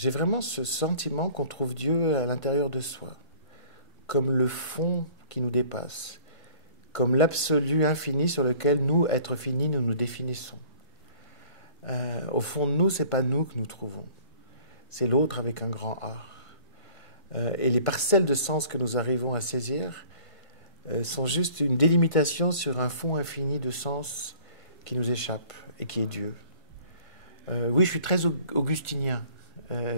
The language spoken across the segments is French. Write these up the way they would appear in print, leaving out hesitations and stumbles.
j'ai vraiment ce sentiment qu'on trouve Dieu à l'intérieur de soi, comme le fond qui nous dépasse, comme l'absolu infini sur lequel nous, êtres finis, nous nous définissons. Au fond de nous, c'est pas nous que nous trouvons, c'est l'autre avec un grand A. Et les parcelles de sens que nous arrivons à saisir sont juste une délimitation sur un fond infini de sens qui nous échappe et qui est Dieu. Oui, je suis très augustinien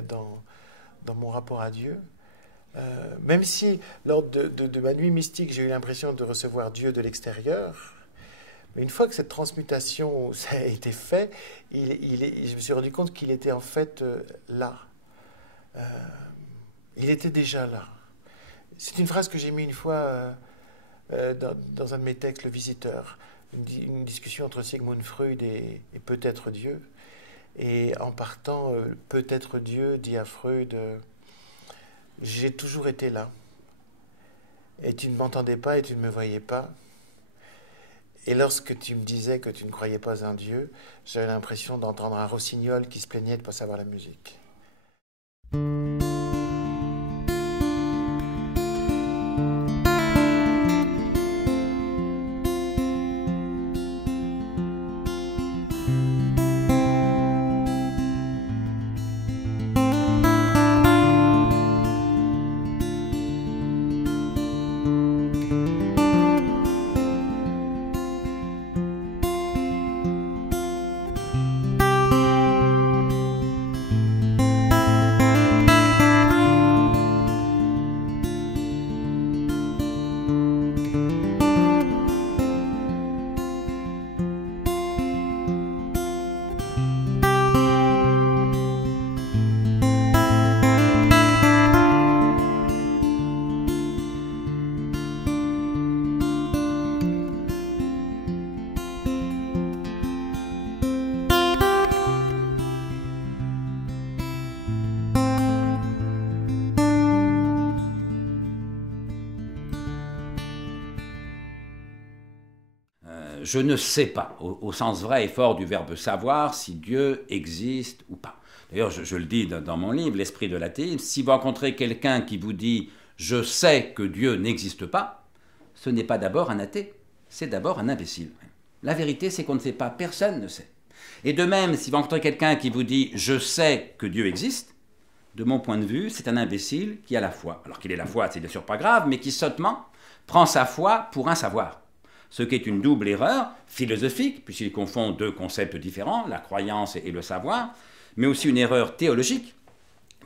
dans mon rapport à Dieu. Même si, lors de ma nuit mystique, j'ai eu l'impression de recevoir Dieu de l'extérieur, mais une fois que cette transmutation ça a été fait, je me suis rendu compte qu'il était en fait là. Il était déjà là. C'est une phrase que j'ai mis une fois dans un de mes textes, Le Visiteur, une discussion entre Sigmund Freud et peut-être Dieu. Et en partant, peut-être Dieu, dit à Freud, j'ai toujours été là. Et tu ne m'entendais pas et tu ne me voyais pas. Et lorsque tu me disais que tu ne croyais pas en Dieu, j'avais l'impression d'entendre un rossignol qui se plaignait de ne pas savoir la musique. Je ne sais pas, au sens vrai et fort du verbe savoir, si Dieu existe ou pas. D'ailleurs, je le dis dans mon livre, L'esprit de l'athéisme, si vous rencontrez quelqu'un qui vous dit « je sais que Dieu n'existe pas », ce n'est pas d'abord un athée, c'est d'abord un imbécile. La vérité, c'est qu'on ne sait pas, personne ne sait. Et de même, si vous rencontrez quelqu'un qui vous dit « je sais que Dieu existe », de mon point de vue, c'est un imbécile qui a la foi. Alors qu'il ait la foi, c'est bien sûr pas grave, mais qui sottement prend sa foi pour un savoir. Ce qui est une double erreur philosophique, puisqu'il confond deux concepts différents, la croyance et le savoir, mais aussi une erreur théologique,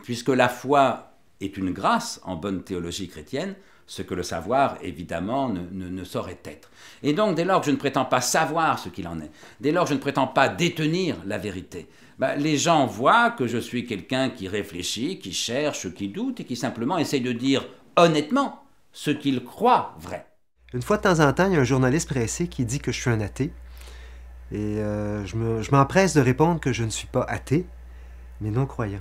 puisque la foi est une grâce en bonne théologie chrétienne, ce que le savoir, évidemment, ne saurait être. Et donc, dès lors que je ne prétends pas savoir ce qu'il en est, dès lors que je ne prétends pas détenir la vérité, les gens voient que je suis quelqu'un qui réfléchit, qui cherche, qui doute, et qui simplement essaye de dire honnêtement ce qu'il croit vrai. Une fois de temps en temps, il y a un journaliste pressé qui dit que je suis un athée. Et je m'empresse de répondre que je ne suis pas athée, mais non-croyant.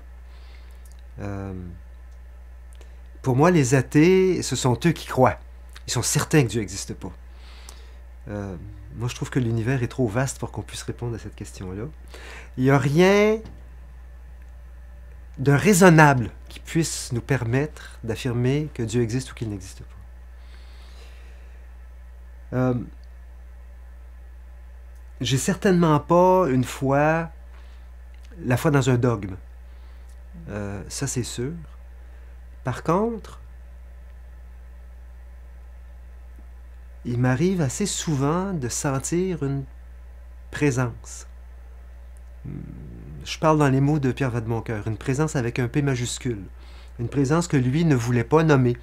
Pour moi, les athées, ce sont eux qui croient. Ils sont certains que Dieu n'existe pas. Moi, je trouve que l'univers est trop vaste pour qu'on puisse répondre à cette question-là. Il n'y a rien de raisonnable qui puisse nous permettre d'affirmer que Dieu existe ou qu'il n'existe pas. J'ai certainement pas la foi dans un dogme. Ça, c'est sûr. Par contre, il m'arrive assez souvent de sentir une présence. Je parle dans les mots de Pierre Vadeboncoeur, une présence avec un P majuscule. Une présence que lui ne voulait pas nommer.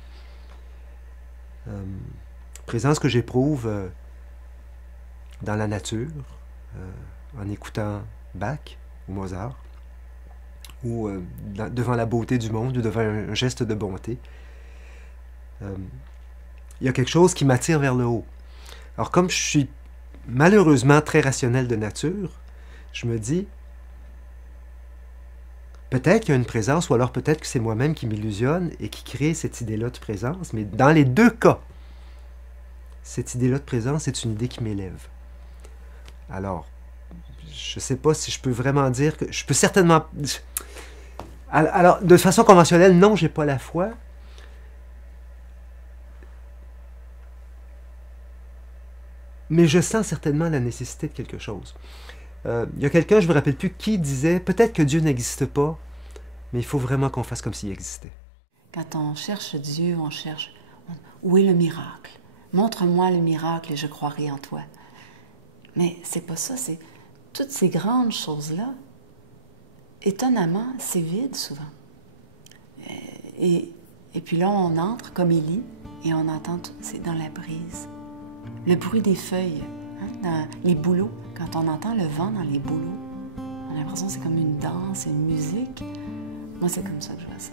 Présence que j'éprouve dans la nature, en écoutant Bach ou Mozart, ou devant la beauté du monde, ou devant un geste de bonté. Il y a quelque chose qui m'attire vers le haut. Alors comme je suis malheureusement très rationnel de nature, je me dis, peut-être qu'il y a une présence, ou alors peut-être que c'est moi-même qui m'illusionne et qui crée cette idée-là de présence, mais dans les deux cas, cette idée-là de présence est une idée qui m'élève. Alors, je ne sais pas si je peux vraiment dire que... Je peux certainement... Alors, de façon conventionnelle, non, j'ai pas la foi. Mais je sens certainement la nécessité de quelque chose. Il y a quelqu'un, je ne me rappelle plus qui, disait, peut-être que Dieu n'existe pas, mais il faut vraiment qu'on fasse comme s'il existait. Quand on cherche Dieu, on cherche où est le miracle? Montre-moi le miracle et je croirai en toi. Mais c'est pas ça, c'est toutes ces grandes choses-là. Étonnamment, c'est vide souvent. Et puis là, on entre comme Élie et on entend, c'est dans la brise. Le bruit des feuilles, dans les bouleaux. Quand on entend le vent dans les bouleaux, on a l'impression que c'est comme une danse, une musique. Moi, c'est comme ça que je vois ça.